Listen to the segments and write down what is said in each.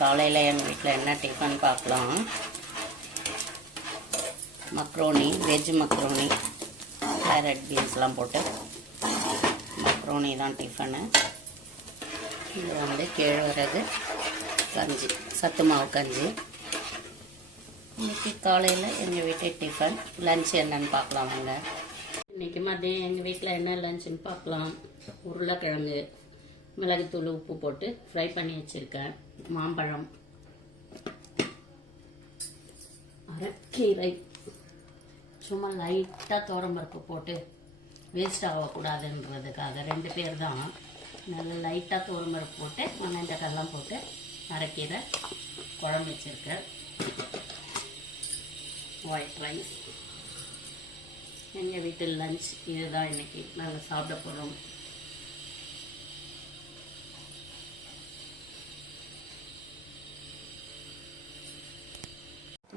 காலையில் எங்கள் வீட்டில் என்ன டிஃபன் பார்க்கலாம். மக்ரோனி, வெஜ் மக்ரோனி, கேரட் பீன்ஸ்லாம் போட்டு மக்ரோனி தான் டிஃபனு. இது வந்து கேழ்வரகு கஞ்சி, சத்து மாவு கஞ்சி. இன்றைக்கி காலையில் எங்கள் வீட்டு டிஃபன். லன்ச் என்னன்னு பார்க்கலாம் வாங்க. இன்றைக்கி மதியம் எங்கள் வீட்டில் என்ன லன்ச்சுன்னு பார்க்கலாம். உருளைக்கிழங்கு மிளகுத்தூள் உப்பு போட்டு ஃப்ரை பண்ணி வச்சுருக்கேன். மாம்பழம், அரைக்கீரை, சும்மா லைட்டாக துவரம்பருப்பு போட்டு வேஸ்ட் ஆகக்கூடாதுன்றதுக்காக 2 பேர் தான். நல்லா லைட்டாக துவரம்பருப்பு போட்டு வெங்காயத்தக்காய்லாம் போட்டு அரைக்கீரை குழம்பு வச்சுருக்கேன். White rice. எங்கள் வீட்டு லன்ச் இதுதான். இன்றைக்கி நாங்கள் சாப்பிட போகிறோம்.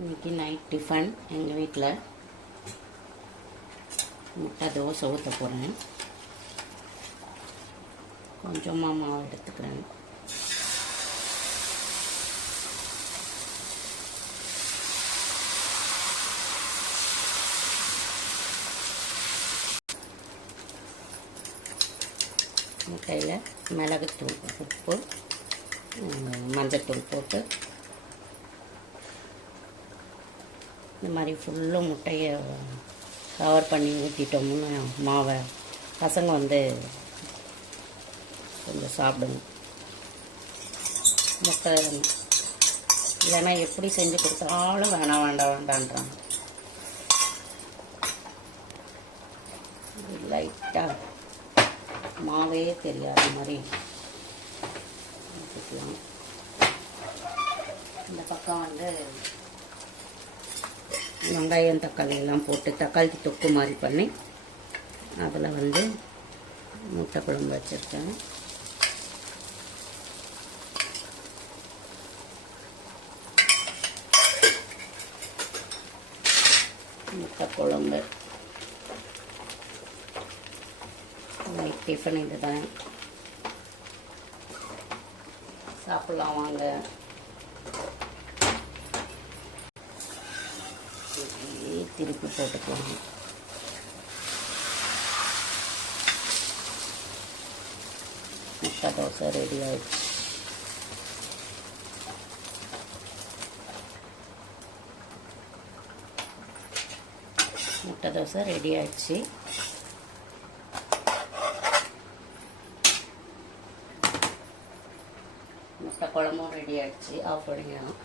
இன்றைக்கி நைட் டிஃபன் எங்கள் வீட்டில் முட்டை தோசை ஊற்ற போகிறேன். கொஞ்சமாக மாவு எடுத்துக்கிறேன். முட்டையில் மிளகுத்தூள், உப்பு, மஞ்சத்தூள் போட்டு இந்த மாதிரி ஃபுல்லும் முட்டையை கவர் பண்ணி ஊற்றிட்டோம்னா மாவை பசங்க வந்து கொஞ்சம் சாப்பிடுங்க. முட்டை இல்லைன்னா எப்படி செஞ்சு கொடுத்தாலும் வேண்டான்றாங்க. லைட்டாக மாவே தெரியாத மாதிரி ஊற்றிக்கலாம். இந்த பக்கம் வந்து வெங்காயம் தக்காளி எல்லாம் போட்டு தக்காளி தொக்கு மாதிரி பண்ணி அதில் வந்து முட்டை குழம்பு வச்சுருக்கேன். முட்டை குழம்பு நைட் டிஃபன் இது தான். சாப்பிட்லாம் வாங்க. திருப்பி போட்டுக்கலாம். முட்டை தோசை ரெடி ஆயிடுச்சு. முட்டை தோசை ரெடி ஆயிடுச்சு. முட்டை குழம்பும் ரெடி ஆயிடுச்சு. ஆஃப் பண்ணிக்கலாம்.